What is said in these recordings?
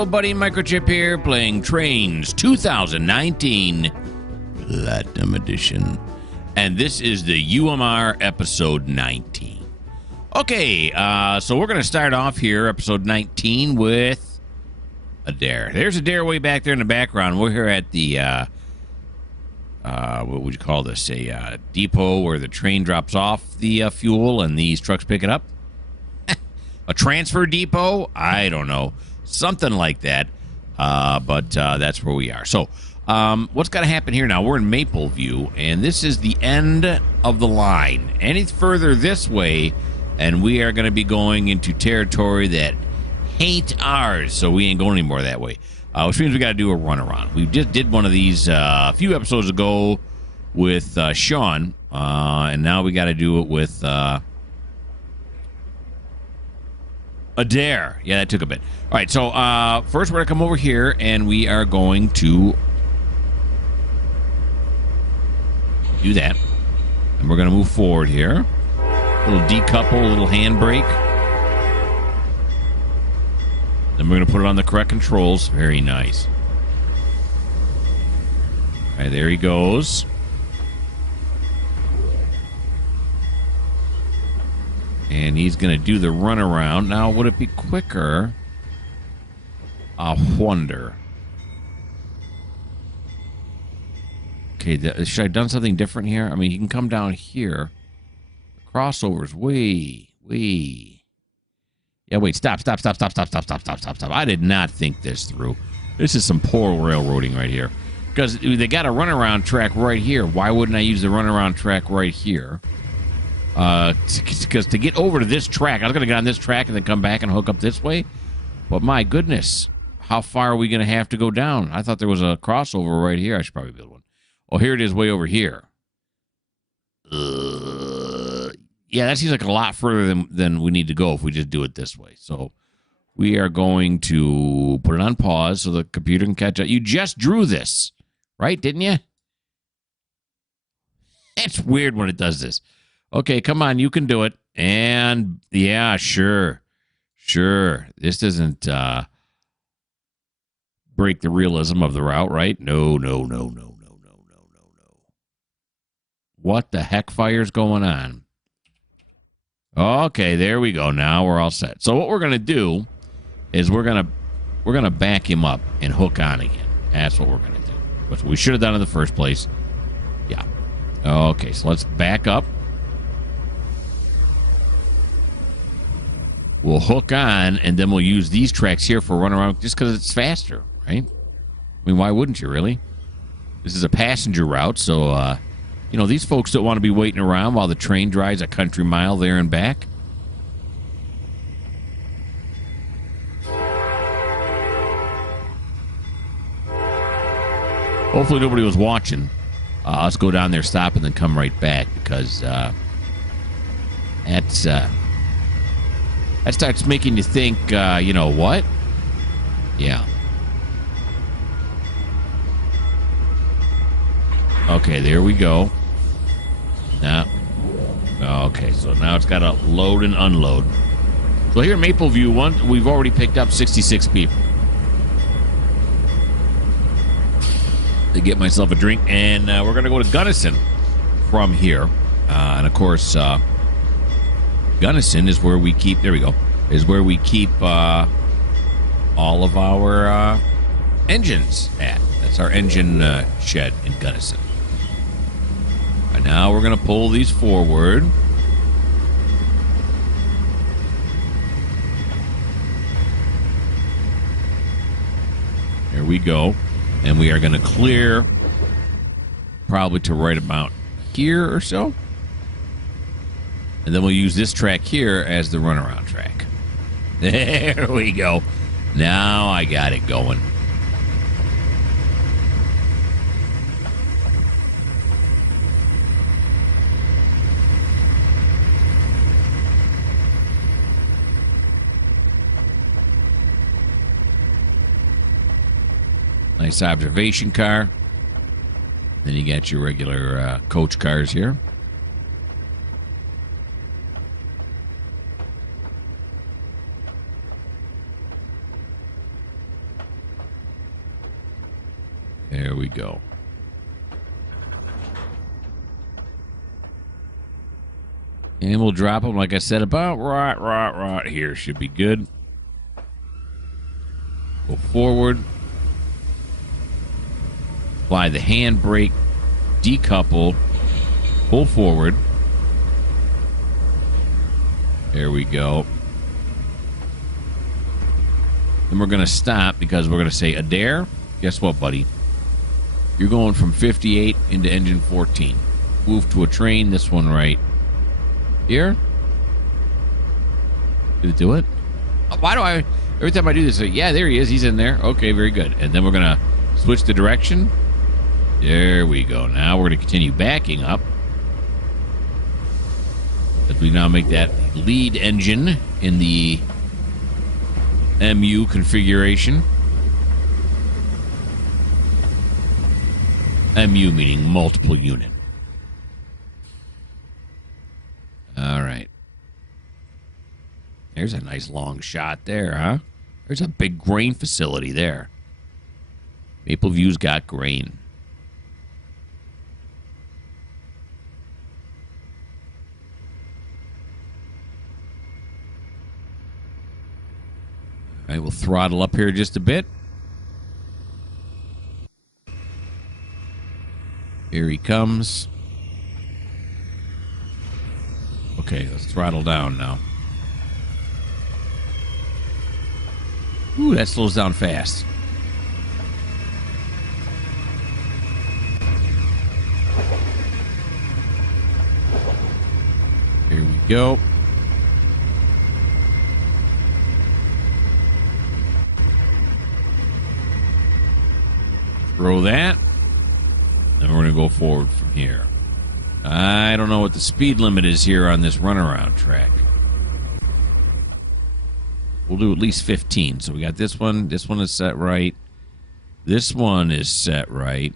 Hello, buddy. Mikerowchip here, playing Trainz 2019 Platinum Edition. And this is the UMR episode 19. Okay, so we're going to start off here, episode 19, with Adair. There's Adair way back there in the background. We're here at the, what would you call this? A depot where the train drops off the fuel and these trucks pick it up. A transfer depot? I don't know. Something like that. But that's where we are. So, what's got to happen here now? We're in Mapleview, and this is the end of the line. Any further this way, and we are going to be going into territory that ain't ours, so we ain't going anymore that way. Which means we got to do a runaround. We just did one of these a few episodes ago with Sean, and now we got to do it with Adair. Yeah, that took a bit. All right, so first we're going to come over here, and we are going to do that. And we're going to move forward here. A little decouple, a little handbrake. Then we're going to put it on the correct controls. Very nice. All right, there he goes. And he's going to do the runaround. Now, would it be quicker? I wonder. Okay, should I have done something different here? I mean, he can come down here. The crossover's way. Yeah, wait, stop. I did not think this through. This is some poor railroading right here. Because they got a runaround track right here. Why wouldn't I use the runaround track right here? Because to get over to this track, I was going to get on this track and then come back and hook up this way. But my goodness, how far are we going to have to go down? I thought there was a crossover right here. I should probably build one. Oh, here it is way over here. Yeah, that seems like a lot further than we need to go if we just do it this way. So we are going to put it on pause so the computer can catch up. You just drew this, right? Didn't you? It's weird when it does this. Okay, come on, you can do it. And yeah, sure. This doesn't break the realism of the route, right? No. What the heck fire's going on? Okay, there we go. Now we're all set. So what we're gonna do is we're gonna back him up and hook on again. That's what we're gonna do. What we should have done in the first place. Yeah. Okay, so let's back up. We'll hook on, and then we'll use these tracks here for a runaround just because it's faster, right? I mean, why wouldn't you, really? This is a passenger route, so, these folks don't want to be waiting around while the train drives a country mile there and back. Hopefully nobody was watching. Let's go down there, stop, and then come right back, because that starts making you think, you know what? Yeah. Okay, there we go. Now, okay, so now it's got to load and unload. So here in Mapleview, we've already picked up 66 people. To get myself a drink, and we're going to go to Gunnison from here. And, of course, Gunnison is where we keep, there we go, is where we keep all of our engines at. That's our engine shed in Gunnison. And now we're going to pull these forward. There we go. And we are going to clear probably to right about here or so. And then we'll use this track here as the runaround track. There we go. Now I got it going. Nice observation car. Then you got your regular coach cars here. There we go. And we'll drop them, like I said, about right here. Should be good. Go forward. Apply the handbrake. Decouple. Pull forward. There we go. Then we're going to stop because we're going to say, Adair, guess what, buddy? You're going from 58 into engine 14. Move to a train, this one right here. Did it do it? Why do I... Every time I do this, yeah, there he is. He's in there. Okay, very good. And then we're going to switch the direction. There we go. Now we're going to continue backing up. As we now make that lead engine in the MU configuration. MU meaning multiple unit. All right. There's a nice long shot there, huh? There's a big grain facility there. Maple View's got grain. All right, we'll throttle up here just a bit. Here he comes. Okay, let's throttle down now. Ooh, that slows down fast. Here we go. Throw that. Then we're going to go forward from here. I don't know what the speed limit is here on this runaround track. We'll do at least 15. So we got this one. This one is set right. This one is set right.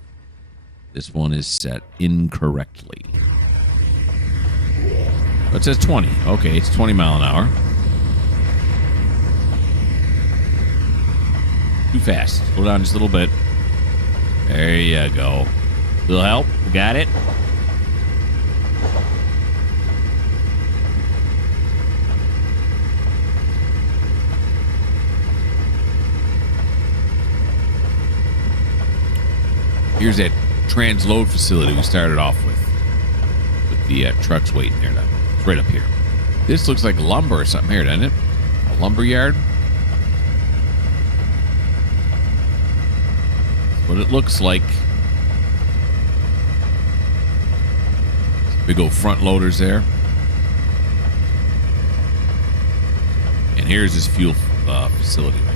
This one is set incorrectly. It says 20. Okay, it's 20 mile an hour. Too fast. Slow down just a little bit. There you go. Little help. Got it. Here's that Trainz load facility we started off with the trucks waiting there. It's right up here. This looks like lumber or something here, doesn't it? A lumber yard. That's what it looks like. Big old front loaders there. And here's this fuel facility right here.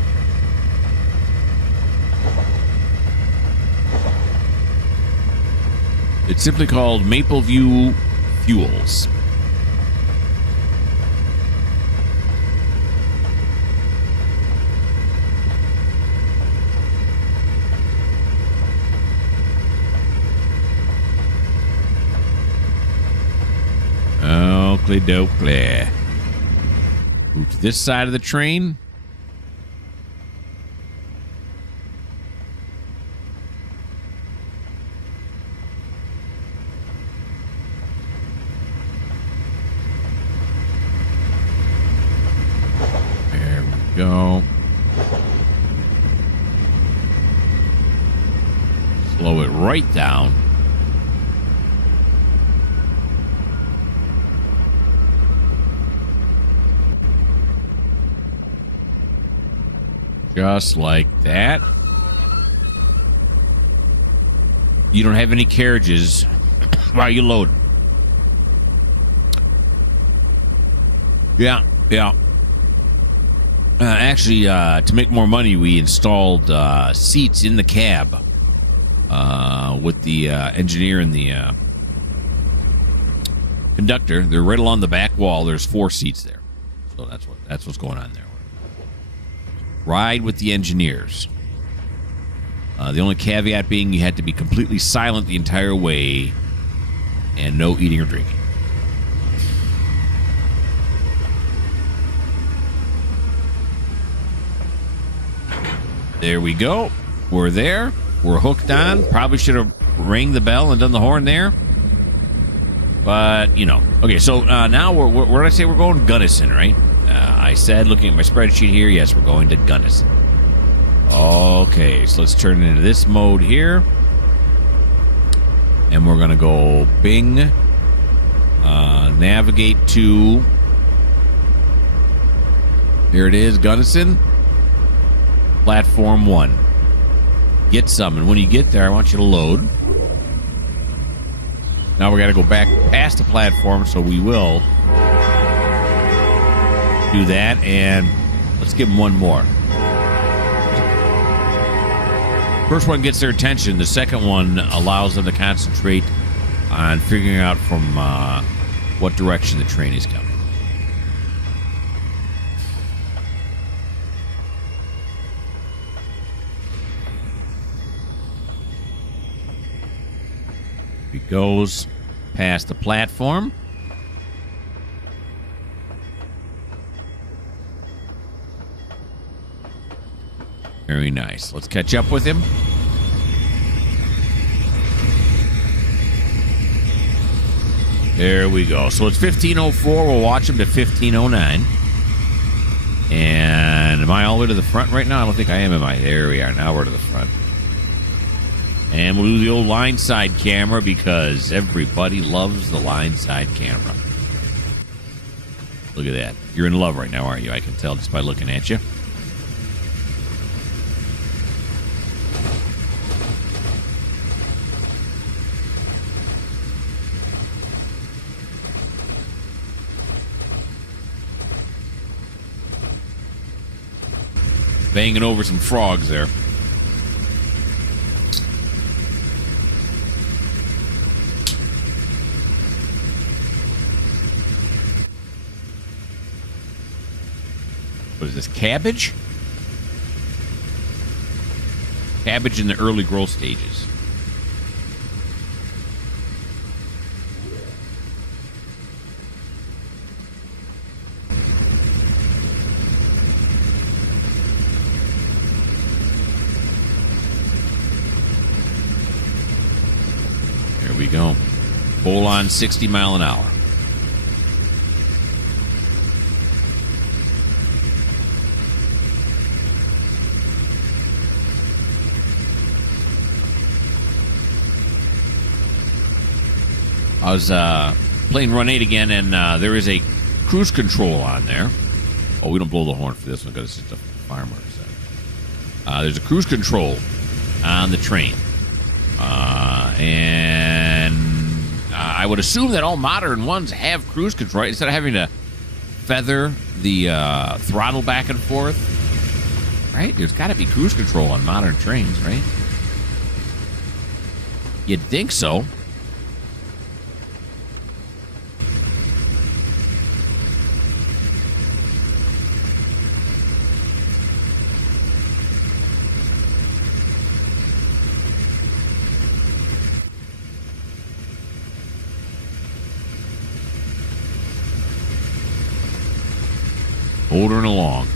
It's simply called Maple View Fuels. Oakley dokley. Move to this side of the train. There we go. Slow it right down. Just like that. You don't have any carriages while you load. Yeah. Actually, to make more money, we installed seats in the cab with the engineer and the conductor. They're right along the back wall. There's 4 seats there, so that's what's going on there. Ride with the engineers. The only caveat being you had to be completely silent the entire way and no eating or drinking. There we go. We're there. we're hooked on. Probably should have rang the bell and done the horn there. But, you know. Okay, so now where did I say we're going? Gunnison, right? I said, looking at my spreadsheet here, yes, we're going to Gunnison. Okay, so let's turn it into this mode here. And we're going to go Bing. Navigate to... Here it is, Gunnison. Platform 1. Get some, and when you get there, I want you to load. Now we got to go back past the platform, so we will do that, and let's give them one more. First one gets their attention. The second one allows them to concentrate on figuring out from what direction the train is coming. He goes past the platform. Very nice. Let's catch up with him. There we go. So it's 15:04. We'll watch him to 15:09. And am I all the way to the front right now? I don't think I am. Am I? There we are. Now we're to the front. And we'll do the old line side camera because everybody loves the line side camera. Look at that. You're in love right now, aren't you? I can tell just by looking at you. Banging over some frogs there. What is this, cabbage? Cabbage in the early growth stages. There we go. Full on 60 mile an hour. I was playing Run 8 again, and there is a cruise control on there. Oh, we don't blow the horn for this one because it's just a farmer. So. There's a cruise control on the train. And I would assume that all modern ones have cruise control, right? Instead of having to feather the throttle back and forth. Right? There's got to be cruise control on modern trains, right? You'd think so. Holding along.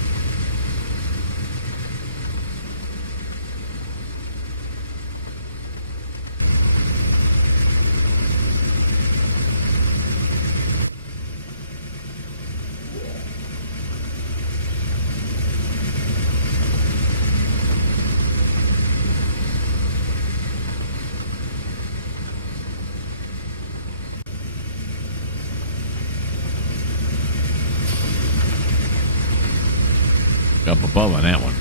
Up above on that one.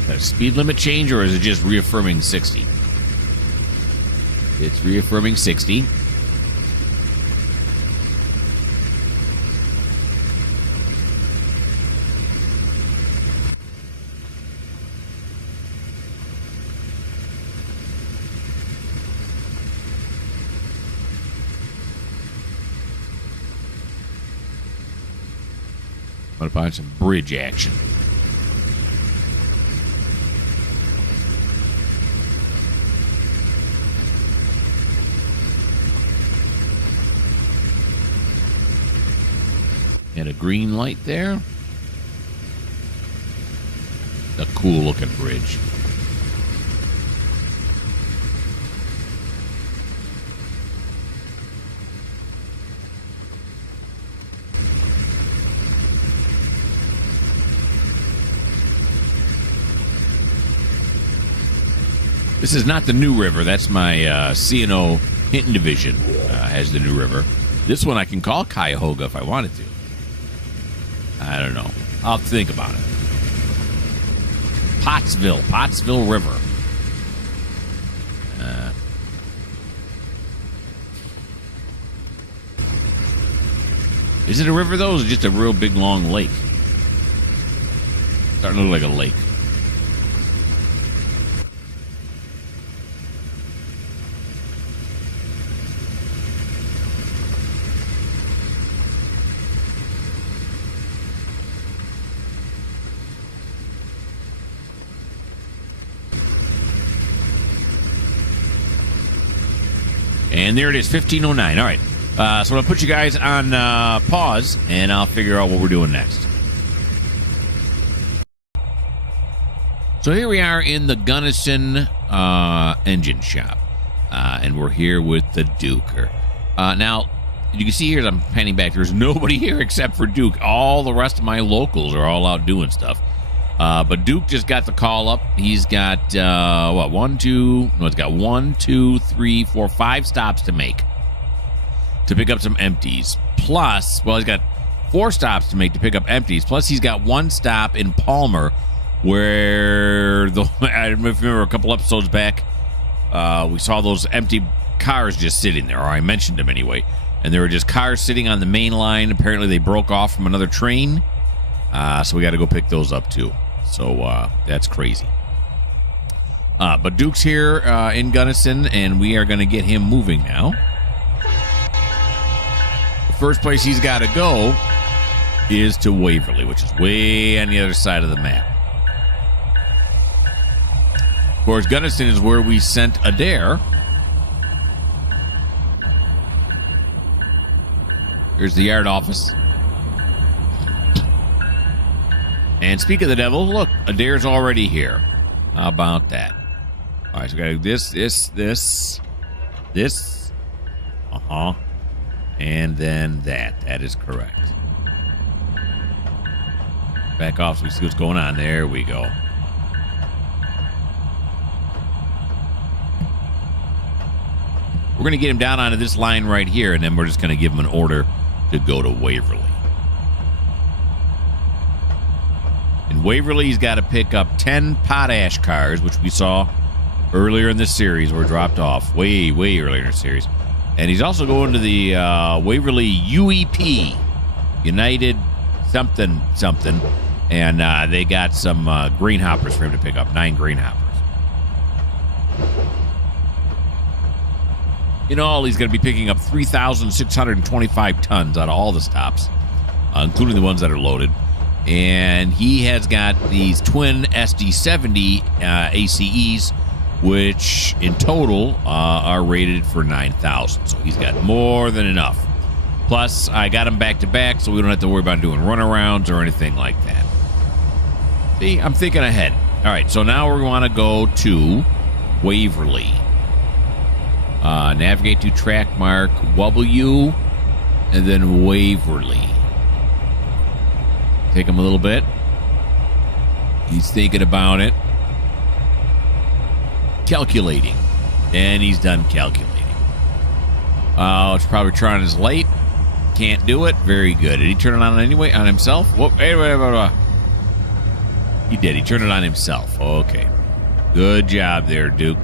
Is that a speed limit change, or is it just reaffirming 60? It's reaffirming 60. I'm going to find some bridge action. And a green light there. A cool looking bridge. This is not the new river. That's my C&O Hinton division has the new river. This one I can call Cuyahoga if I wanted to. I don't know. I'll think about it. Pottsville River. Is it a river, though, or is it just a real big, long lake? Starting to look like a lake. And there it is, 15:09. All right. So I'm going to put you guys on pause, and I'll figure out what we're doing next. So here we are in the Gunnison engine shop, and we're here with the Duker. Now, you can see here as I'm panning back, there's nobody here except for Duke. All the rest of my locals are all out doing stuff. But Duke just got the call up. He's got, he's got 1, 2, 3, 4, 5 stops to make to pick up some empties. Plus, well, he's got 4 stops to make to pick up empties. Plus, he's got 1 stop in Palmer where, I don't know if you remember a couple episodes back, we saw those empty cars just sitting there, or I mentioned them anyway. And there were just cars sitting on the main line. Apparently, they broke off from another train. So we got to go pick those up, too. So that's crazy. But Duke's here in Gunnison, and we are going to get him moving now. The first place he's got to go is to Waverly, which is way on the other side of the map. Of course, Gunnison is where we sent Adair. Here's the yard office. And speak of the devil, look, Adair's already here. How about that? All right, so we got to do this. Uh-huh. And then that. That is correct. Back off so we see what's going on. There we go. We're going to get him down onto this line right here, and then we're just going to give him an order to go to Waverly. In Waverly, he's got to pick up 10 potash cars, which we saw earlier in this series, were dropped off way earlier in the series. And he's also going to the Waverly UEP, United something, and they got some grain hoppers for him to pick up, 9 grain hoppers. In all, he's going to be picking up 3,625 tons out of all the stops, including the ones that are loaded. And he has got these twin SD70 ACEs, which in total are rated for 9,000. So he's got more than enough. Plus, I got him back to back, so we don't have to worry about doing runarounds or anything like that. See, I'm thinking ahead. All right, so now we want to go to Waverly. Navigate to track mark W, and then Waverly. Take him a little bit. He's thinking about it. Calculating. And he's done calculating. It's probably trying his light. Can't do it. Very good. Did he turn it on anyway? On himself? Whoop. He did. He turned it on himself. Okay. Good job there, Duke.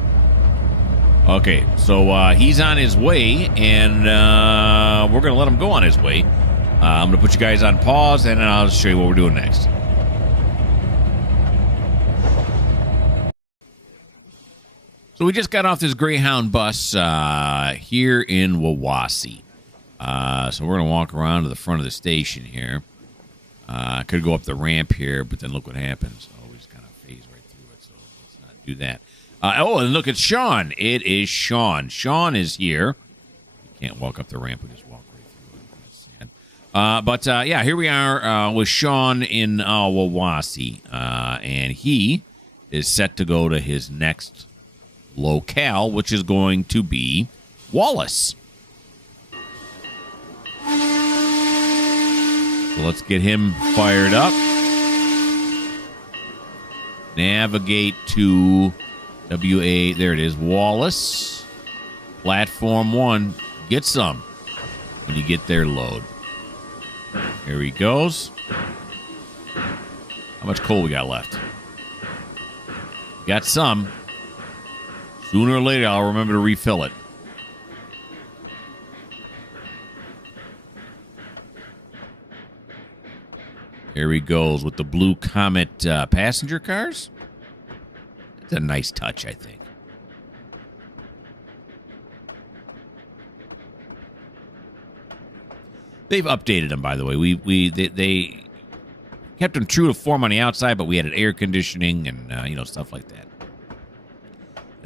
Okay, so he's on his way, and we're going to let him go on his way. I'm going to put you guys on pause, and then I'll show you what we're doing next. So we just got off this Greyhound bus here in Wawasee. So we're going to walk around to the front of the station here. I could go up the ramp here, but then look what happens. Oh, we just kind of phase right through it, so let's not do that. And look, it's Sean. It is Sean. Sean is here. You can't walk up the ramp. We just walk right through it. Yeah, here we are with Sean in Wawasi, and he is set to go to his next locale, which is going to be Wallace. So let's get him fired up. Navigate to WA. There it is, Wallace. Platform 1. Get some when you get there. Load. Here he goes. How much coal we got left? Got some. Sooner or later, I'll remember to refill it. Here he goes with the Blue Comet passenger cars. It's a nice touch, I think. They've updated them, by the way. They kept them true to form on the outside, but we added air conditioning and stuff like that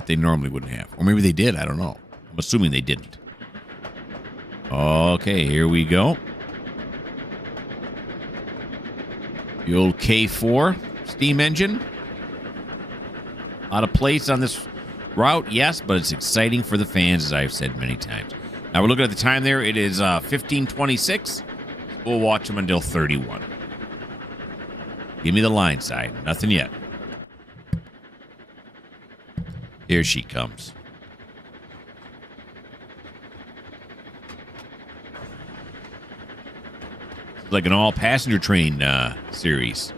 they normally wouldn't have, or maybe they did. I don't know. I'm assuming they didn't. Okay, here we go. The old K4 steam engine. A lot of place on this route, yes, but it's exciting for the fans, as I've said many times. Now we're looking at the time there. It is 15:26. We'll watch them until 31. Give me the line side. Nothing yet. Here she comes. It's like an all-passenger train series.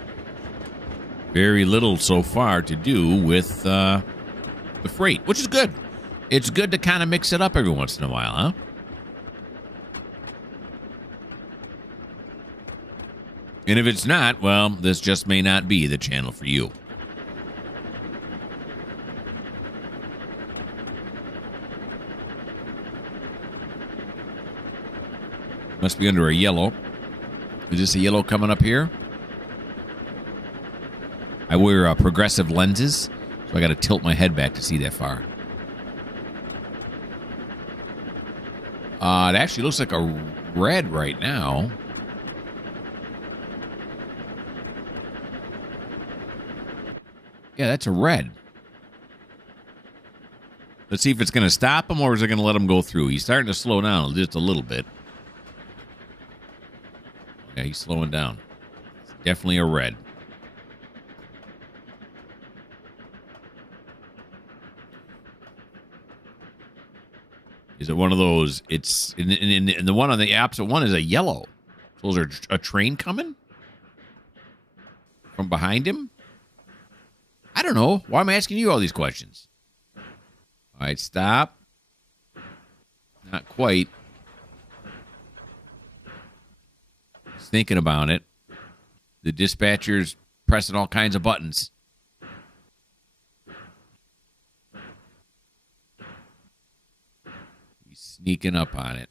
Very little so far to do with the freight, which is good. It's good to kind of mix it up every once in a while, huh? And if it's not, well, this just may not be the channel for you. Must be under a yellow. Is this a yellow coming up here? I wear progressive lenses, so I got to tilt my head back to see that far. It actually looks like a red right now. Yeah, that's a red. Let's see if it's going to stop him or is it going to let him go through. He's starting to slow down just a little bit. Yeah, he's slowing down. It's definitely a red. Is it one of those? It's in the one on the opposite one is a yellow. So is there a train coming from behind him? I don't know. Why am I asking you all these questions? All right, stop. Not quite. Just thinking about it. The dispatcher's pressing all kinds of buttons. He's sneaking up on it.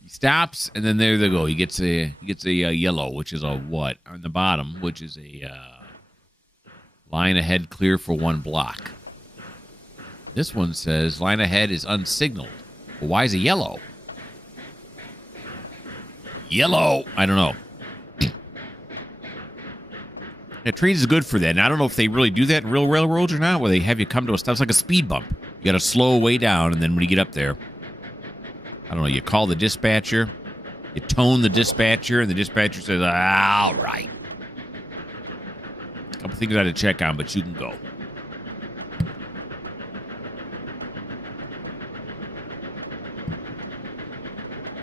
He stops, and then there they go. He gets a yellow, which is a what on the bottom, which is a line ahead clear for 1 block. This one says line ahead is unsignaled. Well, why is it yellow? Yellow. I don't know. Now, Trainz is good for that. And I don't know if they really do that in real railroads or not, where they have you come to a stop. It's like a speed bump. You got to slow way down, and then when you get up there, I don't know, you call the dispatcher, you tone the dispatcher, and the dispatcher says, all right. A couple things I had to check on, but you can go.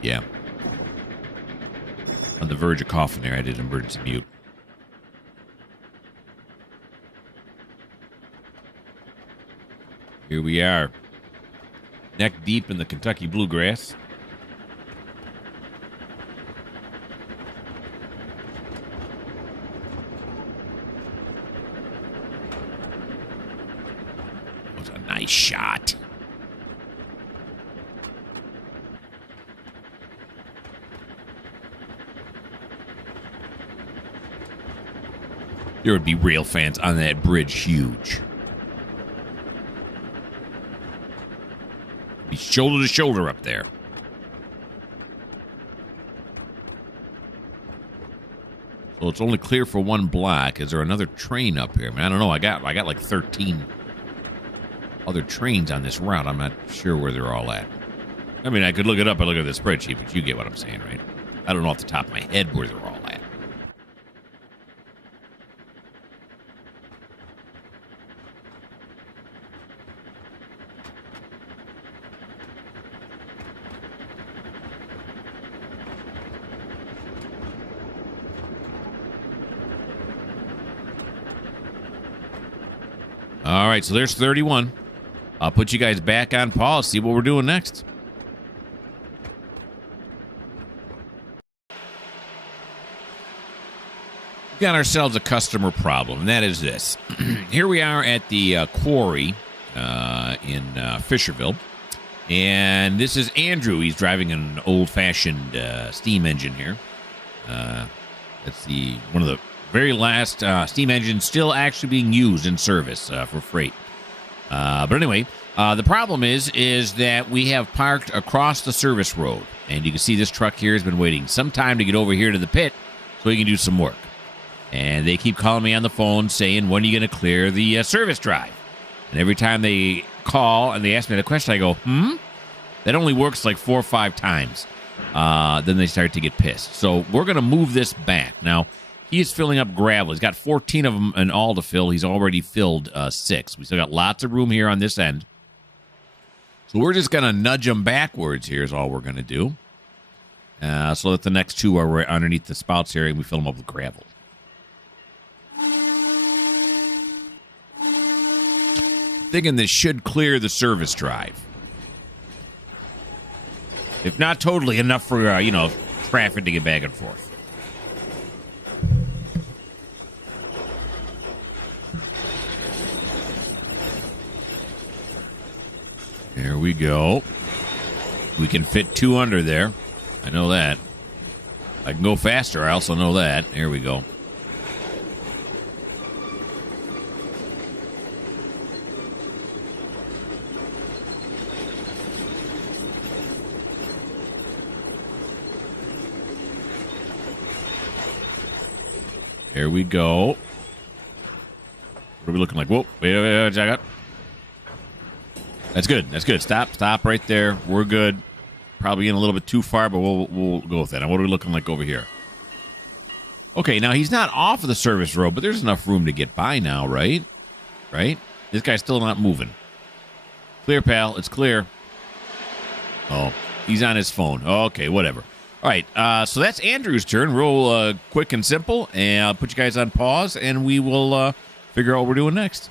Yeah. On the verge of coughing there, I did emergency mute. Here we are. Neck deep in the Kentucky bluegrass. That was a nice shot. There would be rail fans on that bridge huge. Be shoulder to shoulder up there. So it's only clear for one block. Is there another train up here? I mean, I don't know. I got like 13 other trains on this route. I'm not sure where they're all at. I mean, I could look it up and look at the spreadsheet, but you get what I'm saying, right? I don't know off the top of my head where they're all at. All right, so there's 31. I'll put you guys back on pause, see what we're doing next. We've got ourselves a customer problem, and that is this. Here we are at the quarry in Fisherville, and this is Andrew. He's driving an old-fashioned steam engine here. That's one of the very last steam engines still actually being used in service for freight. But anyway, the problem is that we have parked across the service road. And you can see this truck here has been waiting some time to get over here to the pit so he can do some work. And they keep calling me on the phone saying, when are you going to clear the service drive? And every time they call and they ask me the question, I go, That only works like 4 or 5 times. Then they start to get pissed. So we're going to move this back. Now, he's filling up gravel. He's got 14 of them in all to fill. He's already filled 6. We still got lots of room here on this end. So we're just going to nudge them backwards here is all we're going to do. So that the next 2 are right underneath the spouts here and we fill them up with gravel. Thinking this should clear the service drive. If not totally enough for, traffic to get back and forth. There we go. We can fit 2 under there. I know that. I can go faster. I also know that. There we go. There we go. What are we looking like? Whoa, wait, check out. That's good. That's good. Stop right there. We're good. Probably in a little bit too far, but we'll go with that. Now, what are we looking like over here? Okay, now he's not off of the service road, but there's enough room to get by now, right? Right? This guy's still not moving. Clear, pal. It's clear. Oh, he's on his phone. Okay, whatever. All right, so that's Andrew's turn. Real quick and simple. And I'll put you guys on pause, and we will figure out what we're doing next.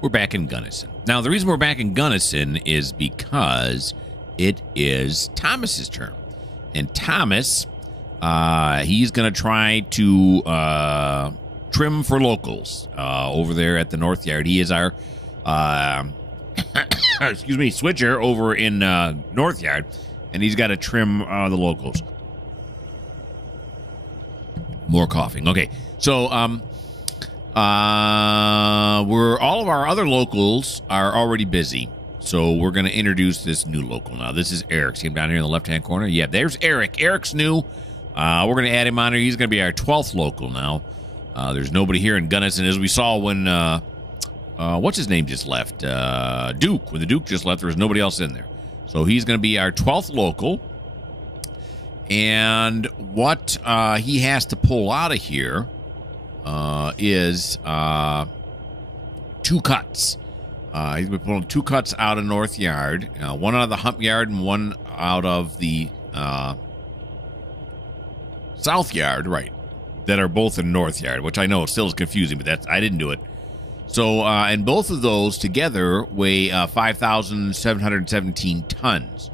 We're back in Gunnison. Now, the reason we're back in Gunnison is because it is Thomas's turn. And Thomas, he's going to try to trim for locals over there at the North Yard. He is our, switcher over in North Yard, and he's got to trim the locals. More coughing. Okay, so all of our other locals are already busy, so we're going to introduce this new local now. This is Eric. See him down here in the left-hand corner? Yeah, there's Eric. Eric's new. We're going to add him on here. He's going to be our 12th local now. There's nobody here in Gunnison, as we saw when, what's his name just left? Duke. When the Duke just left, there was nobody else in there. So he's going to be our 12th local. And what he has to pull out of here is 2 cuts. He's been pulling 2 cuts out of North Yard, one out of the Hump Yard and one out of the South Yard, right, that are both in North Yard, which I know still is confusing, but I didn't do it. So, and both of those together weigh 5,717 tons.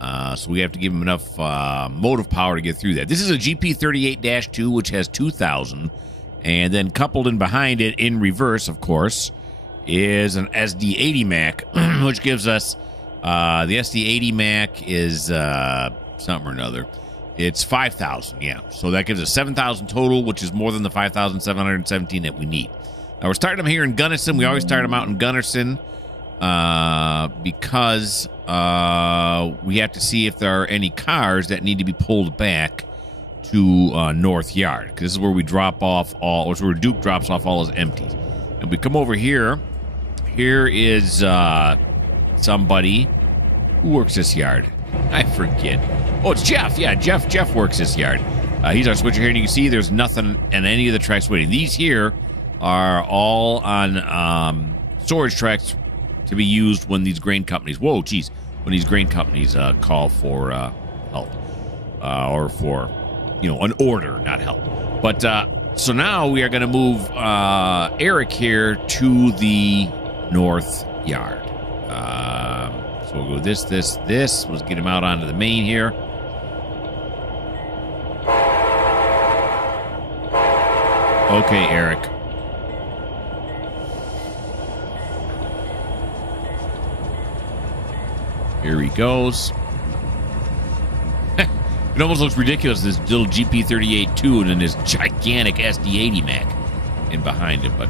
So we have to give them enough motive power to get through that. This is a GP38-2, which has 2,000. And then coupled in behind it in reverse, of course, is an SD80 Mac, which gives us the SD80 Mac is something or another. It's 5,000, yeah. So that gives us 7,000 total, which is more than the 5,717 that we need. Now, we're starting them here in Gunnison. We always start them out in Gunnison because we have to see if there are any cars that need to be pulled back to North Yard, because this is where we drop off all, or where Duke drops off all his empties. And we come over here. Here is somebody who works this yard. I forget. Oh, it's Jeff. Yeah, Jeff works this yard. He's our switcher here, and you can see there's nothing in any of the tracks waiting. These here are all on storage tracks to be used when these grain companies, when these grain companies call for help or for, an order, not help. But so now we are going to move Eric here to the North Yard. So we'll go this. Let's get him out onto the main here. Okay, Eric. Here he goes. It almost looks ridiculous, this little GP38 2 and then this gigantic SD80 Mac in behind him, but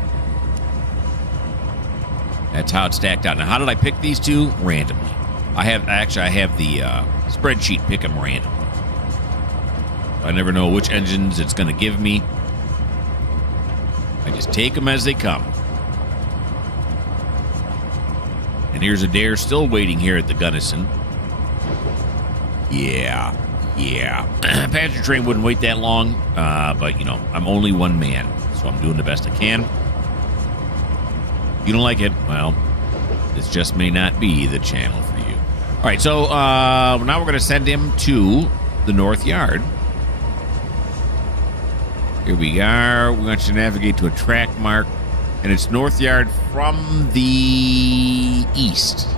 that's how it stacked out. Now, how did I pick these two? Randomly. I have the spreadsheet pick them randomly. I never know which engines it's going to give me. I just take them as they come. And here's Adair still waiting here at the Gunnison. Yeah. Passenger train wouldn't wait that long, but, I'm only one man, so I'm doing the best I can. If you don't like it, well, this just may not be the channel for you. All right, so now we're going to send him to the North Yard. Here we are. We're going to navigate to a track mark, and it's North Yard from the east.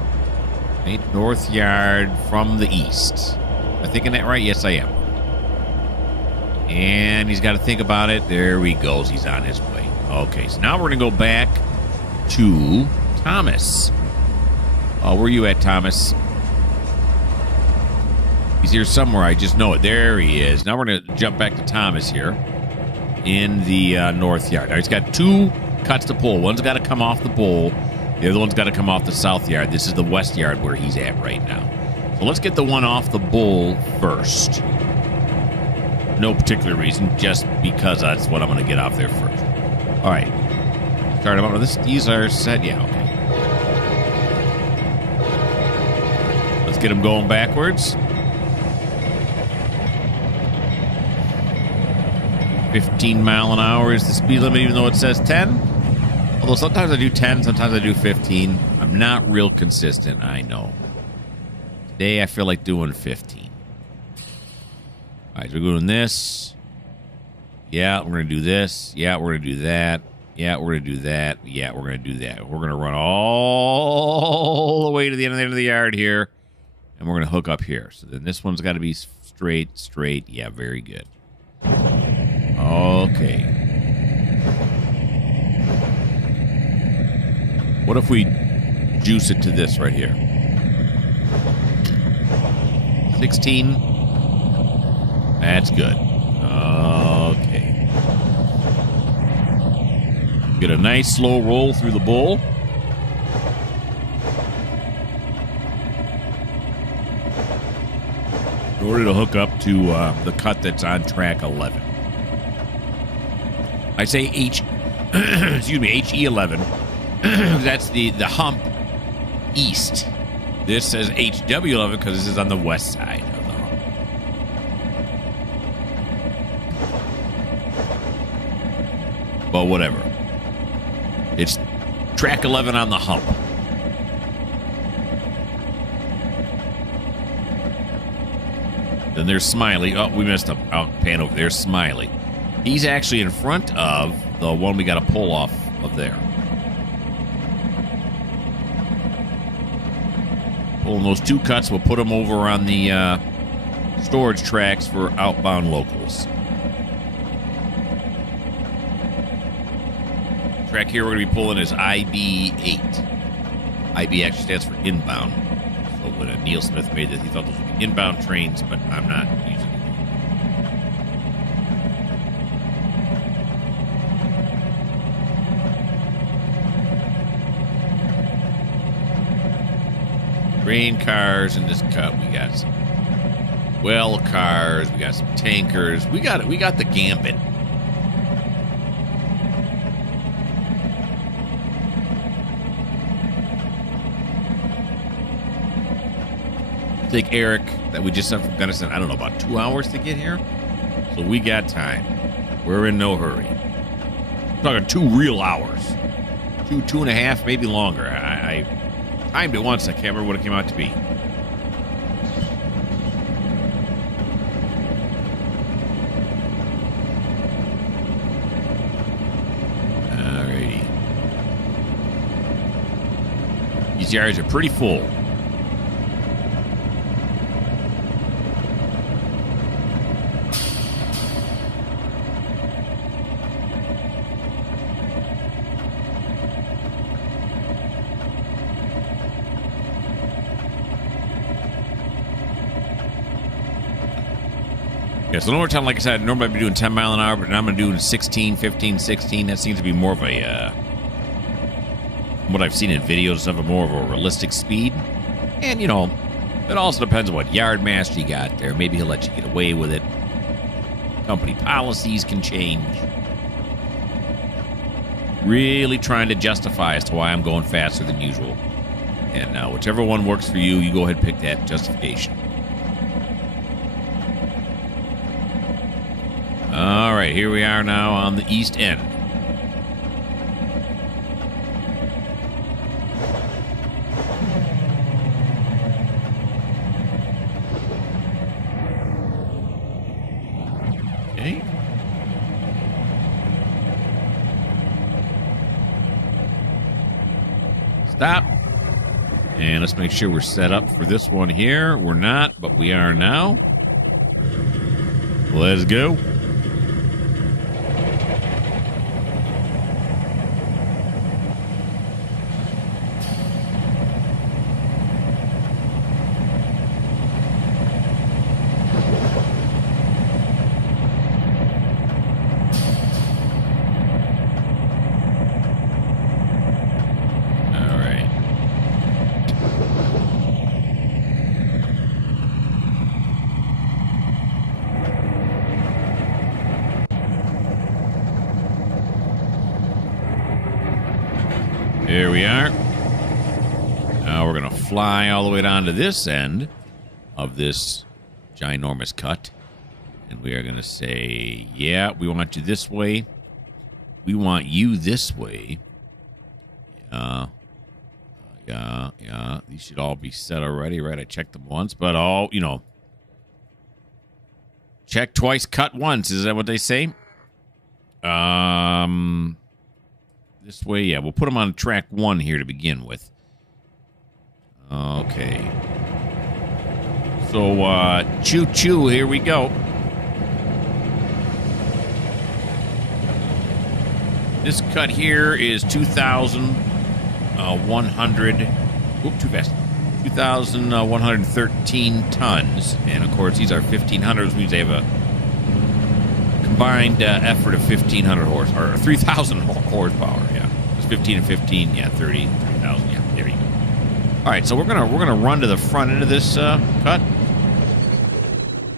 Right? North Yard from the east. Am I thinking that right? Yes, I am. And he's got to think about it. There he goes. He's on his way. Okay, so now we're going to go back to Thomas. Where are you at, Thomas? He's here somewhere. I just know it. There he is. Now we're going to jump back to Thomas here in the North Yard. Now he's got two cuts to pull. One's got to come off the bowl. The other one's got to come off the South Yard. This is the West Yard where he's at right now. So let's get the one off the bull first. No particular reason, just because that's what I'm going to get off there first. All right. Start them up. These are set. Yeah, okay. Let's get them going backwards. 15 mile an hour is the speed limit, even though it says 10. Although sometimes I do 10, sometimes I do 15. I'm not real consistent, I know. Today I feel like doing 15. All right, so we're doing this. Yeah, we're going to do this. Yeah, we're going to do that. Yeah, we're going to do that. Yeah, we're going to do that. We're going to run all the way to the end of the yard here. And we're going to hook up here. So then this one's got to be straight. Yeah, very good. Okay. What if we juice it to this right here? 16. That's good. Okay. Get a nice slow roll through the bowl. In order to hook up to the cut that's on track 11. I say HE11. That's the hump east. This says HW11 because this is on the west side of the hump. But whatever. It's track 11 on the hump. Then there's Smiley. Oh, we missed him. I'll pan over. There's Smiley. He's actually in front of the one we got to pull off of there. Pulling those two cuts, we'll put them over on the storage tracks for outbound locals. Track here we're going to be pulling is IB8. IB actually stands for inbound. So when Neil Smith made this, he thought those would be inbound trains, but I'm not using it. Grain cars in this cut, we got some well cars. We got some tankers. We got the gambit. Take Eric that we just sent from Gunnison, I don't know, about 2 hours to get here. So we got time. We're in no hurry. I'm talking 2 real hours. Two and a half, maybe longer. I timed it once. I can't remember what it came out to be. Alrighty. These yards are pretty full. Yeah, so normal time, like I said, normally I'd be doing 10 mile an hour, but now I'm going to do 16, 15, 16. That seems to be more of a, what I've seen in videos and stuff, more of a realistic speed. And, you know, it also depends on what yard master you got there. Maybe he'll let you get away with it. Company policies can change. Really trying to justify as to why I'm going faster than usual. And whichever one works for you, you go ahead and pick that justification. All right, here we are now on the east end. Okay. Stop. And let's make sure we're set up for this one here. We're not, but we are now. Let's go. Here we are. Now we're going to fly all the way down to this end of this ginormous cut. And we are going to say, yeah, we want you this way. We want you this way. Yeah. These should all be set already, right? I checked them once, but all, you know, check twice, cut once. Is that what they say? This way, yeah. We'll put them on track 1 here to begin with. Okay. So, choo-choo, here we go. This cut here is 2,100... Whoop, too fast. 2,113 tons. And, of course, these are 1,500, which means they have a combined effort of 1,500 horsepower, or 3,000 horsepower, yeah. It's 15 and 15, yeah, 30,000, yeah, there you go. All right, so we're gonna run to the front end of this cut.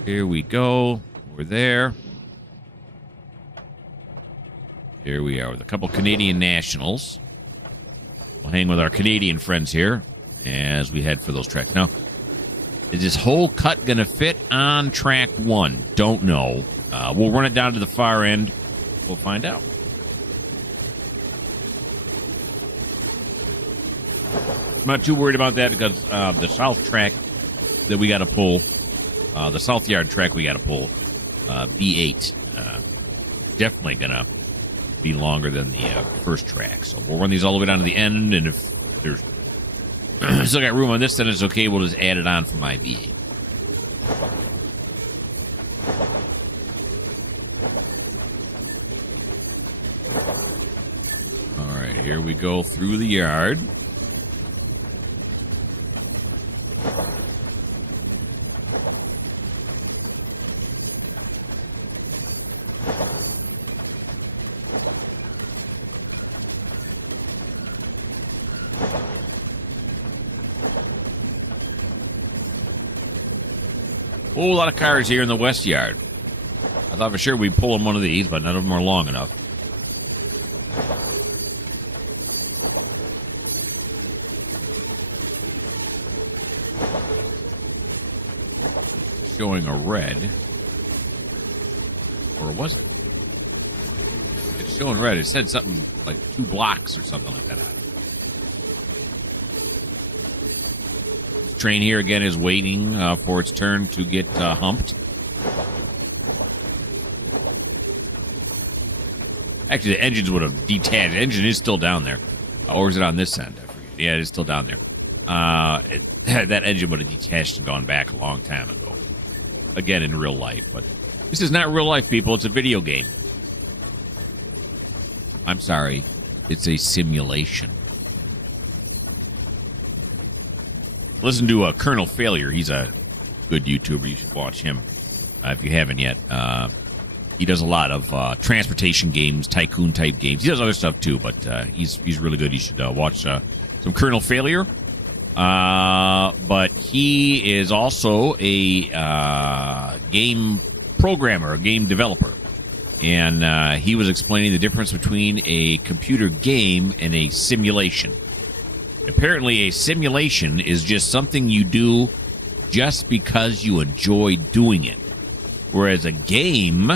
Here we go. We're there. Here we are with a couple Canadian nationals. We'll hang with our Canadian friends here as we head for those tracks. Now, is this whole cut gonna fit on track 1? Don't know. We'll run it down to the far end. We'll find out. I'm not too worried about that because the south track that we got to pull, the south yard track we got to pull, B8, definitely going to be longer than the first track. So we'll run these all the way down to the end, and if there's still got room on this, then it's okay. We'll just add it on for my V8. All right, here we go through the yard. Whole lot of cars here in the West Yard. I thought for sure we'd pull in one of these, but none of them are long enough. Showing a red. Or was it? It's showing red. It said something like 2 blocks or something like that. This train here again is waiting for its turn to get humped. Actually, the engines would have detached. The engine is still down there. Or is it on this end? I forget. Yeah, it is still down there. That engine would have detached and gone back a long time ago. Again, in real life. But this is not real life, people. It's a video game. I'm sorry. It's a simulation. Listen to Colonel Failure. He's a good YouTuber. You should watch him if you haven't yet. He does a lot of transportation games, tycoon-type games. He does other stuff, too, but he's really good. You should watch some Colonel Failure. But he is also a game programmer, a game developer. And he was explaining the difference between a computer game and a simulation. Apparently, a simulation is just something you do just because you enjoy doing it. Whereas a game,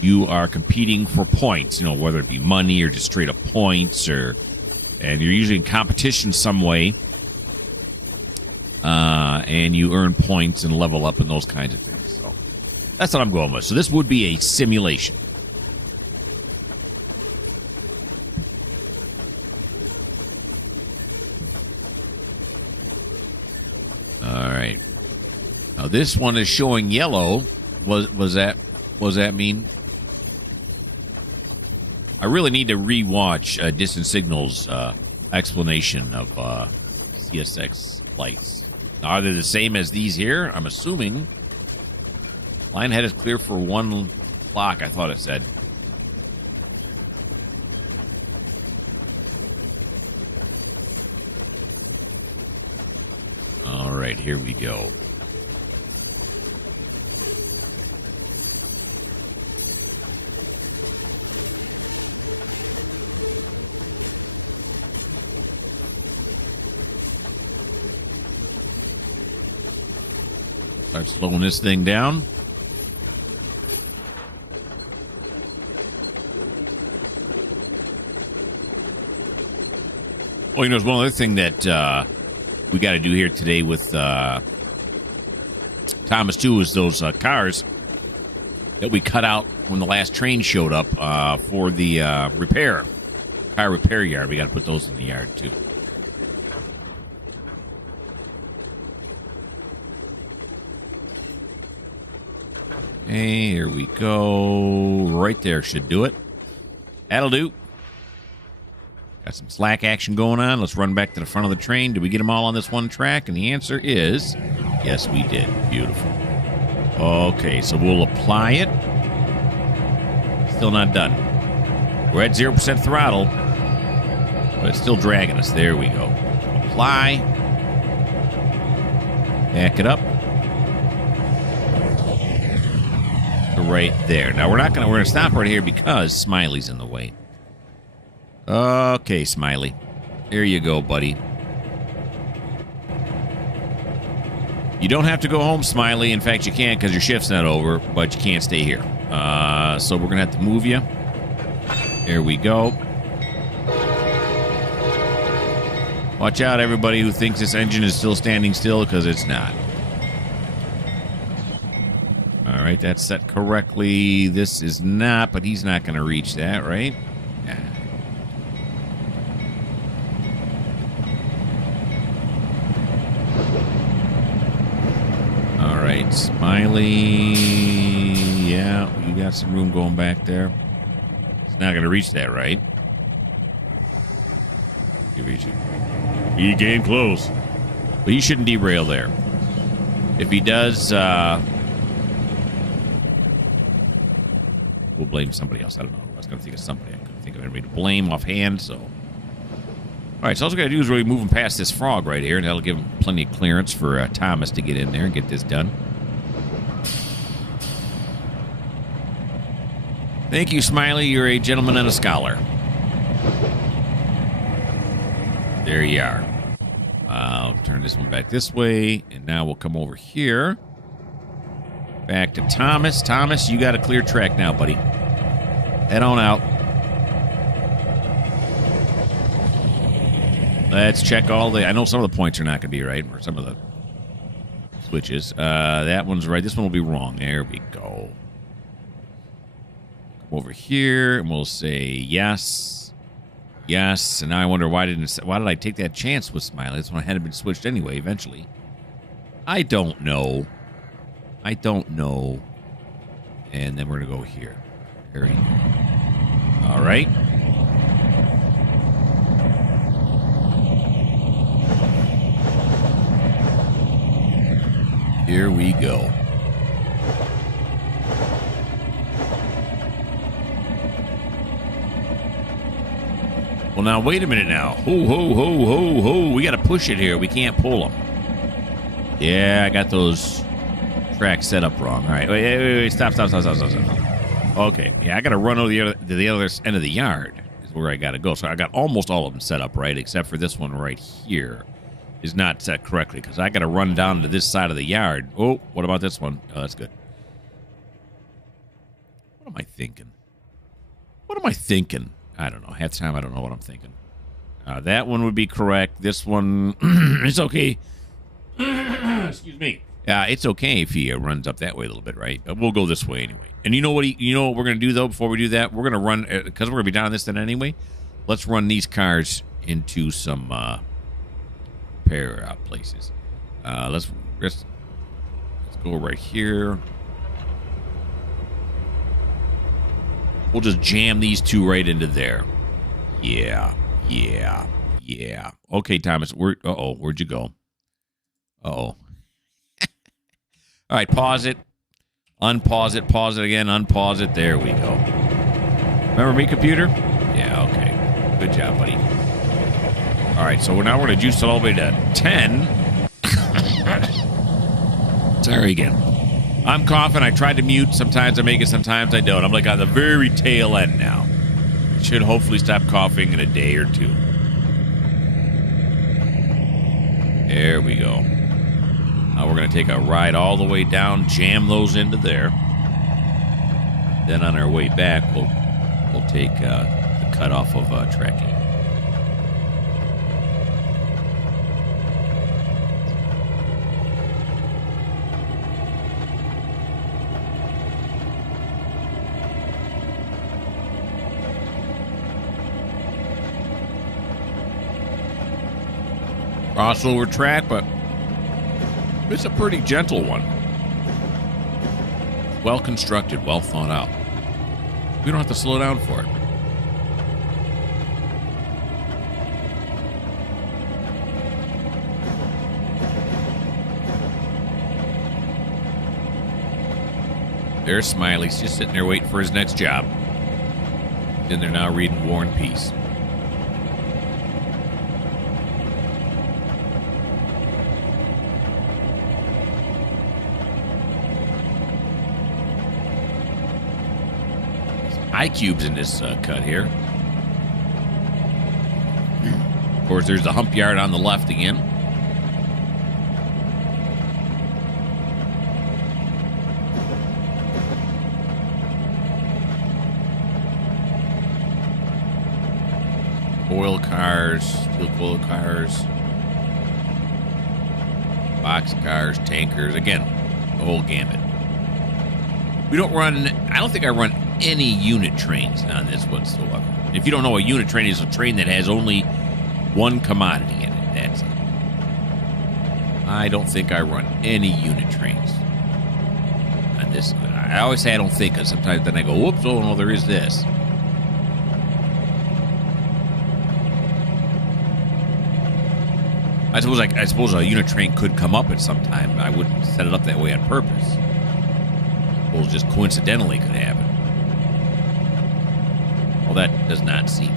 you are competing for points, whether it be money or just straight up points, and you're usually in competition some way, and you earn points and level up and those kinds of things. So that's what I'm going with. So this would be a simulation. All right. Now this one is showing yellow. What does that mean? I really need to rewatch Distant Signal's explanation of CSX lights. Now, are they the same as these here? I'm assuming. Line head is clear for 1 block, I thought it said. All right, here we go. Start slowing this thing down. Well, there's one other thing that we got to do here today with Thomas, too, is those cars that we cut out when the last train showed up for the car repair yard. We got to put those in the yard, too. Hey, here we go. Right there should do it. That'll do. Got some slack action going on. Let's run back to the front of the train. Did we get them all on this one track? And the answer is yes, we did. Beautiful. Okay, so we'll apply it. Still not done. We're at 0% throttle, but it's still dragging us. There we go. Apply. Back it up. Right there. Now we're gonna stop right here because Smiley's in the way. Okay, Smiley. There you go, buddy. You don't have to go home, Smiley. In fact, you can't because your shift's not over, but you can't stay here. So we're gonna have to move you. There we go. Watch out, everybody who thinks this engine is still standing still, because it's not. All right, that's set correctly. This is not, but he's not going to reach that, right? Nah. All right, Smiley. Yeah, you got some room going back there. It's not going to reach that, right? You reach it. He came close. But he shouldn't derail there. If he does, we'll blame somebody else. I don't know. I was going to think of somebody. I couldn't think of anybody to blame offhand, so. All right, so all we got to do is really move him past this frog right here, and that'll give him plenty of clearance for Thomas to get in there and get this done. Thank you, Smiley. You're a gentleman and a scholar. There you are. I'll turn this one back this way, and now we'll come over here. Back to Thomas. Thomas, you got a clear track now, buddy. Head on out. Let's check all the... I know some of the points are not going to be right, or some of the switches. That one's right. This one will be wrong. There we go. Come over here, and we'll say yes. Yes, and now I wonder why did I take that chance with Smiley? This one hadn't been switched anyway, eventually. I don't know. I don't know. And then we're going to go here. There we go. All right. Here we go. Well, now, wait a minute now. Ho, ho, ho, ho, ho. We got to push it here. We can't pull them. Yeah, I got those tracks set up wrong. All right. Wait. Stop. Okay. Yeah, I got to run over to the other end of the yard is where I got to go. So I got almost all of them set up right, except for this one right here is not set correctly because I got to run down to this side of the yard. Oh, what about this one? Oh, that's good. What am I thinking? I don't know. Half the time, I don't know what I'm thinking. That one would be correct. This one, it's okay. Excuse me. It's okay if he runs up that way a little bit, right? But we'll go this way anyway. And you know what we're going to do, though, before we do that? We're going to run, because we're going to be down this then anyway, let's run these cars into some repair places. Let's go right here. We'll just jam these two right into there. Yeah. Okay, Thomas. Where'd you go? All right, pause it. Unpause it. Pause it again. Unpause it. There we go. Remember me, computer? Yeah, okay. Good job, buddy. All right, so now we're going to juice it all the way to 10. Sorry again. I'm coughing. I tried to mute. Sometimes I make it, sometimes I don't. I'm like on the very tail end now. Should hopefully stop coughing in a day or two. There we go. Now we're going to take a ride all the way down, jam those into there. Then on our way back, we'll take the cutoff of tracking. Crossover track, but it's a pretty gentle one. Well constructed, well thought out. We don't have to slow down for it. There's Smiley's just sitting there waiting for his next job. Then they're now reading War and Peace. I-cubes in this cut here. Of course, there's the hump yard on the left again. Oil cars, steel coil cars, box cars, tankers. Again, the whole gamut. We don't run, I don't think I run any unit trains on this whatsoever. If you don't know, a unit train is a train that has only one commodity in it. That's it. I don't think I run any unit trains on this. I always say I don't think, because sometimes then I go, whoops, oh no, there is this. I suppose a unit train could come up at some time. I wouldn't set it up that way on purpose. I suppose just coincidentally could happen. Well, that does not seem,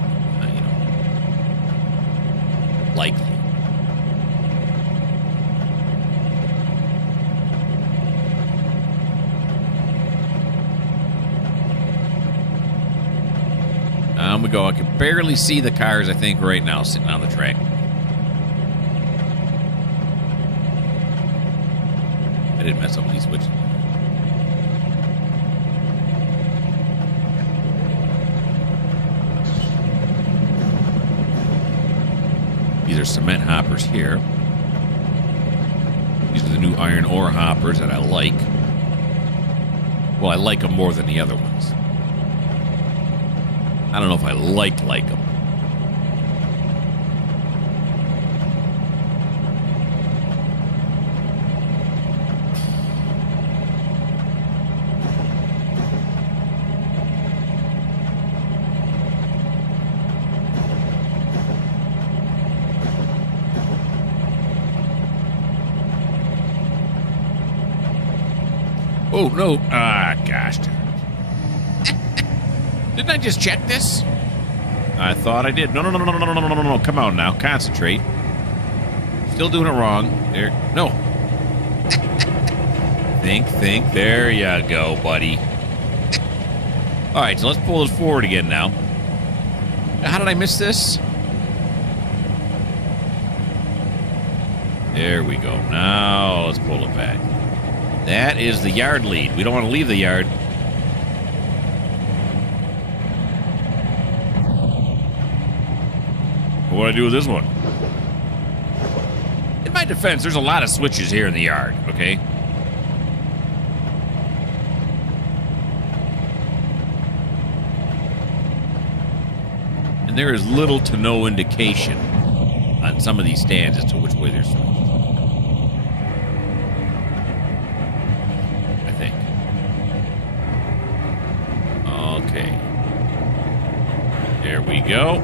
likely. we go. I can barely see the cars, I think, right now, sitting on the track. I didn't mess up these switches. These are cement hoppers here. These are the new iron ore hoppers that I like. Well, I like them more than the other ones. I don't know if I like them. Oh, no. Ah, gosh. Didn't I just check this? I thought I did. No. Come on now. Concentrate. Still doing it wrong. There. No. Think. There you go, buddy. All right, so let's pull this forward again now. How did I miss this? There we go. Now let's pull it back. That is the yard lead. We don't want to leave the yard. What do I do with this one? In my defense, there's a lot of switches here in the yard, okay? And there is little to no indication on some of these stands as to which way they're switched. I think. Okay. There we go.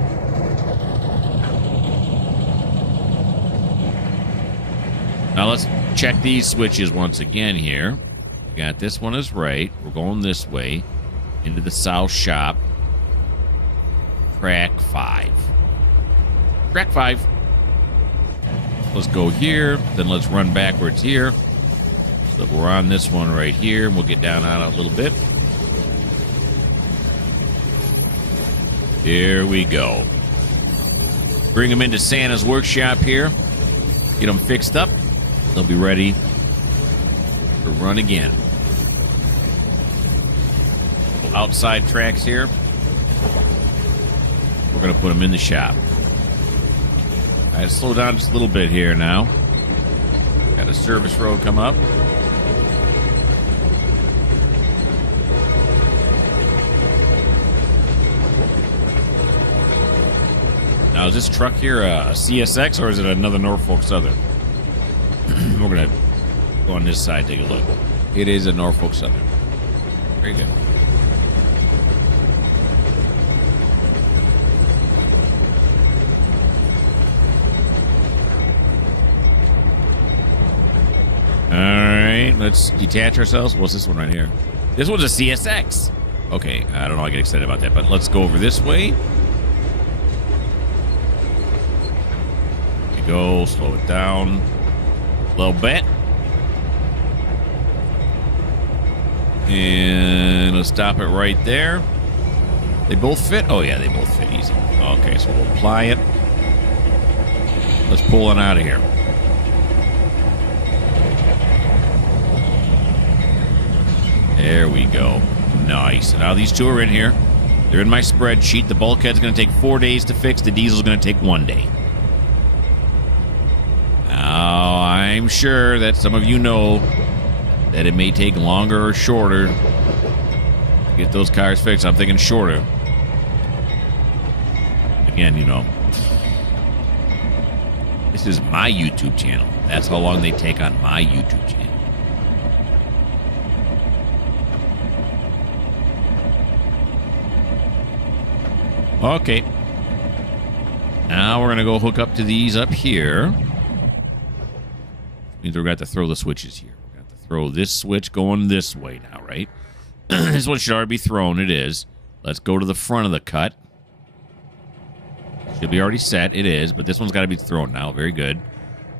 Now let's check these switches once again here. We got this one is right. We're going this way into the south shop. Track 5. Track 5. Let's go here. Then let's run backwards here. So we're on this one right here. And we'll get down on it a little bit. Here we go. Bring them into Santa's workshop here. Get them fixed up. They'll be ready to run again. Outside tracks here. We're going to put them in the shop. I had to slow down just a little bit here now. Got a service road come up. Now, is this truck here a CSX or is it another Norfolk Southern? We're going to go on this side, take a look. It is a Norfolk Southern. Very good. Alright, let's detach ourselves. What's this one right here? This one's a CSX. Okay, I don't know, I get excited about that, but let's go over this way. There we go, slow it down a little bit. And let's stop it right there. They both fit? Oh yeah, they both fit easy. Okay, so we'll apply it. Let's pull it out of here. There we go. Nice. Now these two are in here. They're in my spreadsheet. The bulkhead's going to take 4 days to fix. The diesel's going to take 1 day. Now, I'm sure that some of you know that it may take longer or shorter to get those cars fixed. I'm thinking shorter. Again, you know, this is my YouTube channel. That's how long they take on my YouTube channel. Okay. Now we're going to go hook up to these up here. Means we're going to have to throw the switches here. We're going to have to throw this switch going this way now, right? This one should already be thrown. It is. Let's go to the front of the cut. Should be already set. It is, but this one's got to be thrown now. Very good.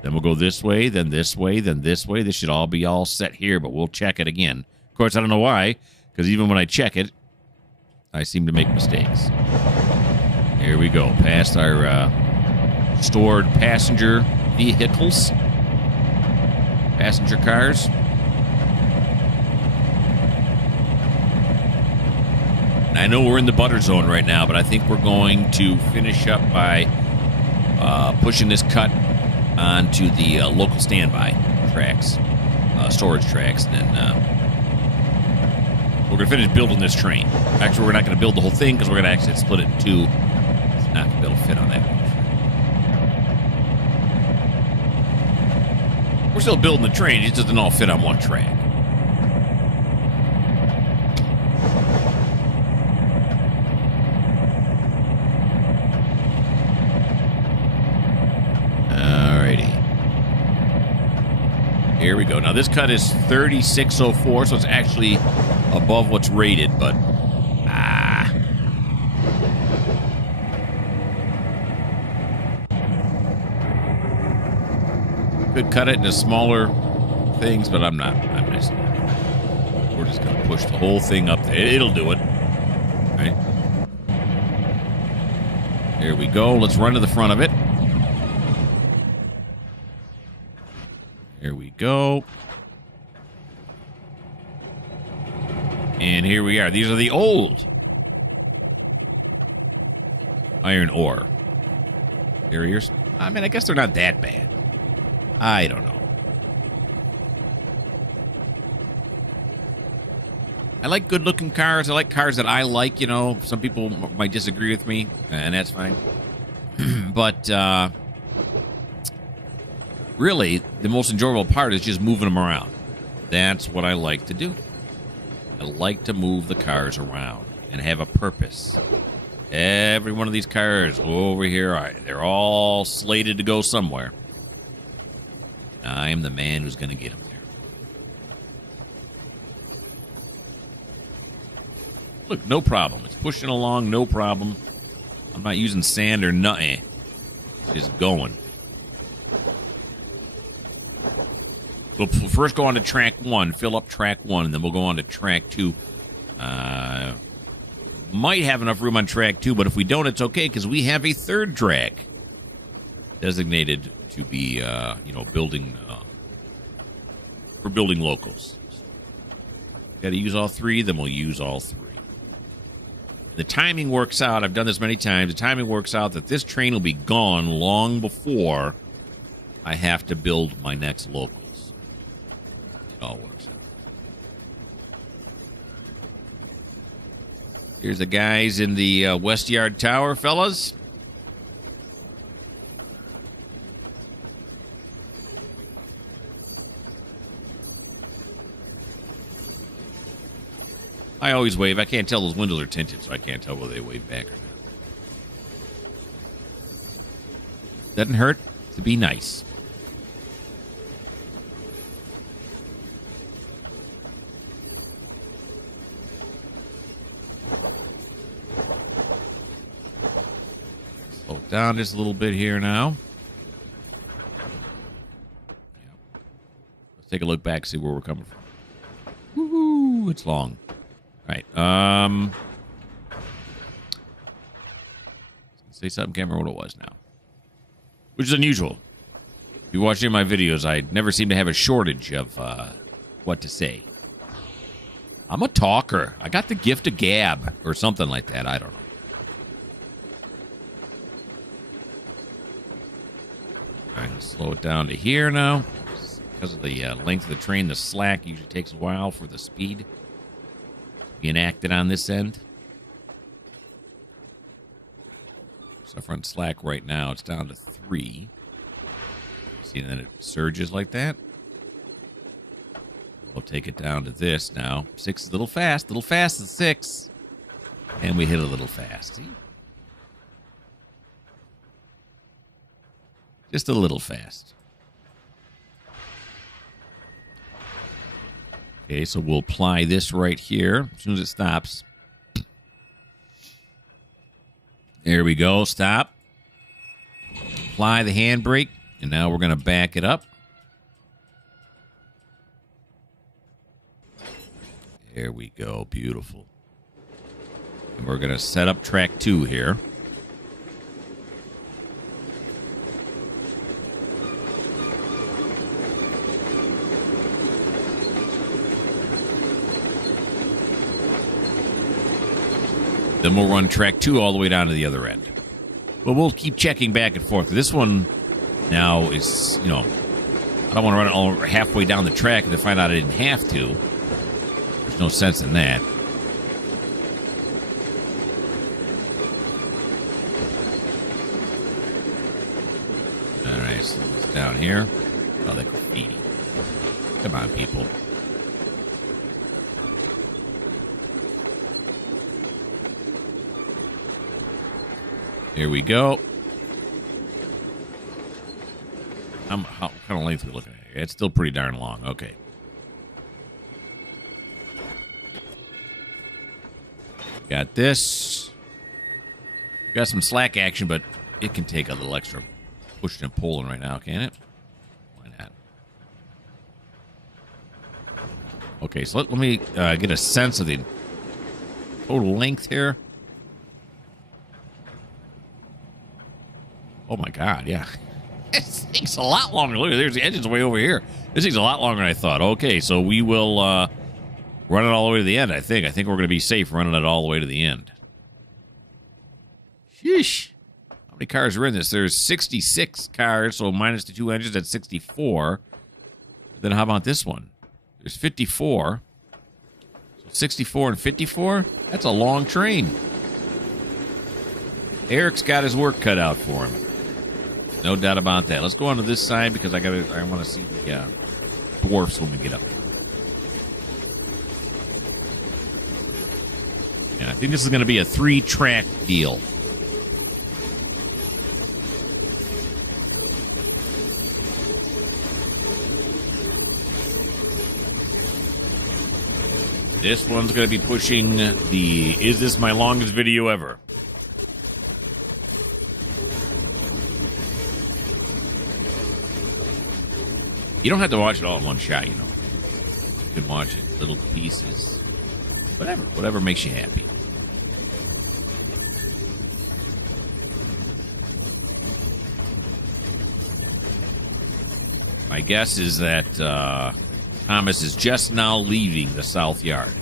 Then we'll go this way, then this way, then this way. This should all be all set here, but we'll check it again. Of course, I don't know why, because even when I check it, I seem to make mistakes. Here we go. Past our stored passenger vehicles. Passenger cars. I know we're in the butter zone right now, but I think we're going to finish up by pushing this cut onto the local standby tracks, storage tracks, and then we're going to finish building this train. Actually, we're not going to build the whole thing because we're going to actually split it in two. It's not going to be able to fit on that one. We're still building the train. It just doesn't all fit on one track. Here we go. Now, this cut is 3604, so it's actually above what's rated, but... Could cut it into smaller things, but I'm not. We're just going to push the whole thing up there. It'll do it. All right. Here we go. Let's run to the front of it. Here we go. And here we are. These are the old iron ore carriers. I mean, I guess they're not that bad. I don't know. I like good-looking cars. I like cars that I like, you know. Some people might disagree with me, and that's fine. But, really, the most enjoyable part is just moving them around. That's what I like to do. I like to move the cars around and have a purpose. Every one of these cars over here, they're all slated to go somewhere. I am the man who's going to get them there. Look, no problem. It's pushing along, no problem. I'm not using sand or nothing. It's just going. We'll first go on to track 1, fill up track 1, and then we'll go on to track 2. Might have enough room on track 2, but if we don't, it's okay, because we have a third track designated to be, building, for building locals. Got to use all 3, then we'll use all 3. The timing works out, I've done this many times, the timing works out that this train will be gone long before I have to build my next locals. It all works out. Here's the guys in the West Yard Tower, fellas. I always wave. I can't tell those windows are tinted, so I can't tell whether they wave back or not. Doesn't hurt to be nice. Slow it down just a little bit here now. Let's take a look back, see where we're coming from. Woo-hoo, it's long. Right. Say something, can't remember what it was now. Which is unusual. If you watch any of my videos, I never seem to have a shortage of what to say. I'm a talker. I got the gift of gab or something like that. I don't know. All right, let's slow it down to here now. Because of the length of the train, the slack usually takes a while for the speed be enacted on this end. So front slack right now, it's down to 3. See, and then it surges like that. We'll take it down to this now. 6 is a little fast is 6. And we hit a little fast. See? Just a little fast. Okay, so we'll apply this right here as soon as it stops. There we go. Stop. Apply the handbrake. And now we're going to back it up. There we go. Beautiful. And we're going to set up track 2 here. Then we'll run track 2 all the way down to the other end. But we'll keep checking back and forth. This one now is, you know, I don't want to run it all halfway down the track and then find out I didn't have to. There's no sense in that. All right, so it's down here. Oh, that graffiti. Come on, people. Here we go. How kind of length are we looking at here? It's still pretty darn long. Okay. Got this. Got some slack action, but it can take a little extra pushing and pulling right now, can it? Why not? Okay, so let me get a sense of the total length here. Oh my God, yeah. This takes a lot longer. Look, there's the engine's way over here. This takes a lot longer than I thought. Okay, so we will run it all the way to the end, I think. I think we're going to be safe running it all the way to the end. Sheesh. How many cars are in this? There's 66 cars, so minus the 2 engines, that's 64. Then how about this one? There's 54. So 64 and 54? That's a long train. Eric's got his work cut out for him. No doubt about that. Let's go on to this side because I want to see the dwarfs when we get up there. And I think this is going to be a 3-track deal. This one's going to be pushing the "Is this my longest video ever?" You don't have to watch it all in one shot, you know. You can watch it in little pieces. Whatever makes you happy. My guess is that Thomas is just now leaving the south yard.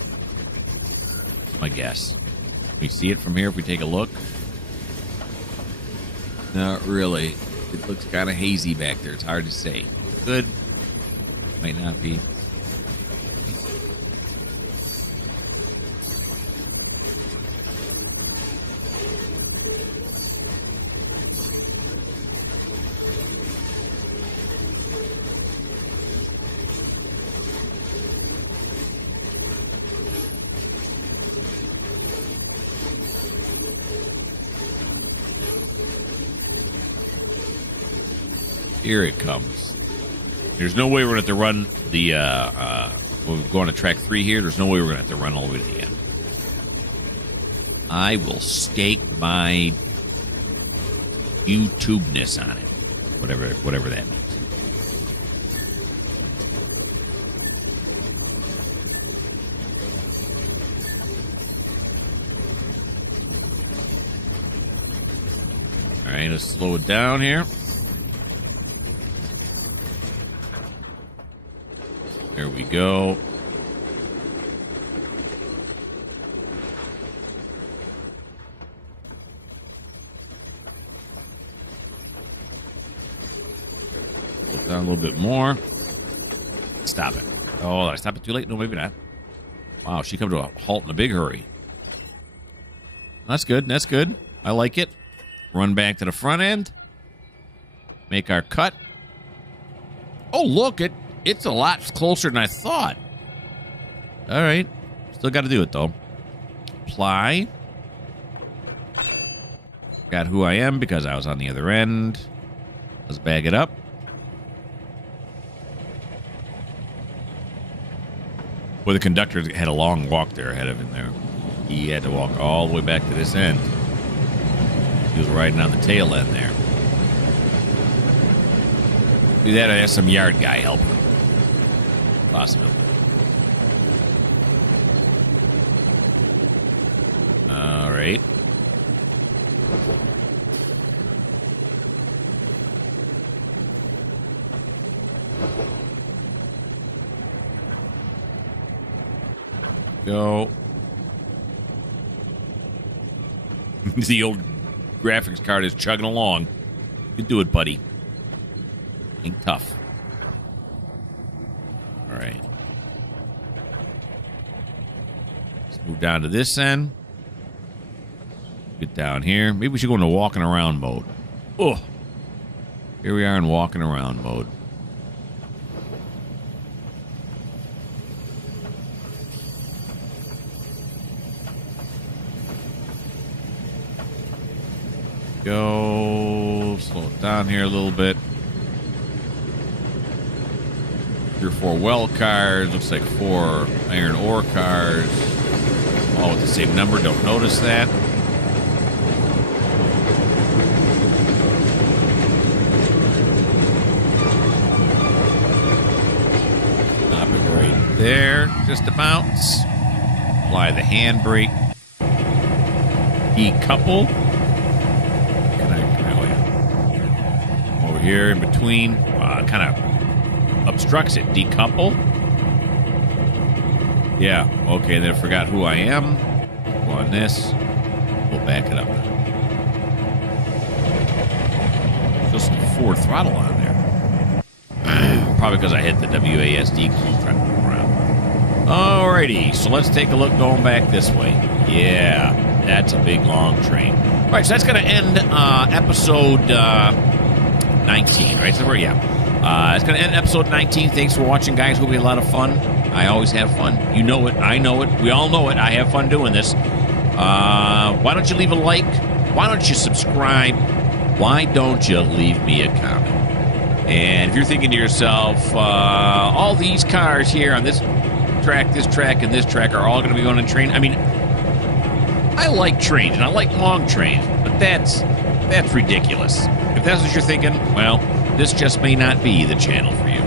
That's my guess. Can we see it from here if we take a look? Not really. It looks kind of hazy back there. It's hard to say. Good. Might not be. Here it comes. There's no way we're going to have to run the, we're going to track 3 here. There's no way we're going to have to run all the way to the end. I will stake my YouTube-ness on it. Whatever that means. All right, let's slow it down here. There we go. Slow down a little bit more. Stop it. Oh, did I stop it too late? No, maybe not. Wow, she come to a halt in a big hurry. That's good. That's good. I like it. Run back to the front end. Make our cut. Oh, look, it's a lot closer than I thought. All right. Still got to do it, though. Apply. Got who I am because I was on the other end. Let's bag it up. Well, the conductor had a long walk there ahead of him there. He had to walk all the way back to this end. He was riding on the tail end there. Do that, I have some yard guy help him. Possibility. All right. Go. The old graphics card is chugging along. You can do it, buddy. Ain't tough. All right. Let's move down to this end. Get down here. Maybe we should go into walking around mode. Oh. Here we are in walking around mode. Go. Slow it down here a little bit. 3 or 4 well cars. Looks like 4 iron ore cars. All with the same number. Don't notice that. Stop it right there. Just about. Apply the handbrake. Decouple. Over here in between. Kind of obstructs it. Decouple. Yeah, okay, then I forgot who I am. Go on this. We'll back it up. Just some forward throttle on there. Probably because I hit the WASD key trying to move around. Alrighty, so let's take a look going back this way. Yeah, that's a big, long train. All right, so that's going to end episode 19, right? So it's going to end episode 19. Thanks for watching, guys. It will be a lot of fun. I always have fun. You know it. I know it. We all know it. I have fun doing this. Why don't you leave a like? Why don't you subscribe? Why don't you leave me a comment? And if you're thinking to yourself, all these cars here on this track, and this track are all going to be going on train. I mean, I like trains, and I like long trains, but that's ridiculous. If that's what you're thinking, well, this just may not be the channel for you.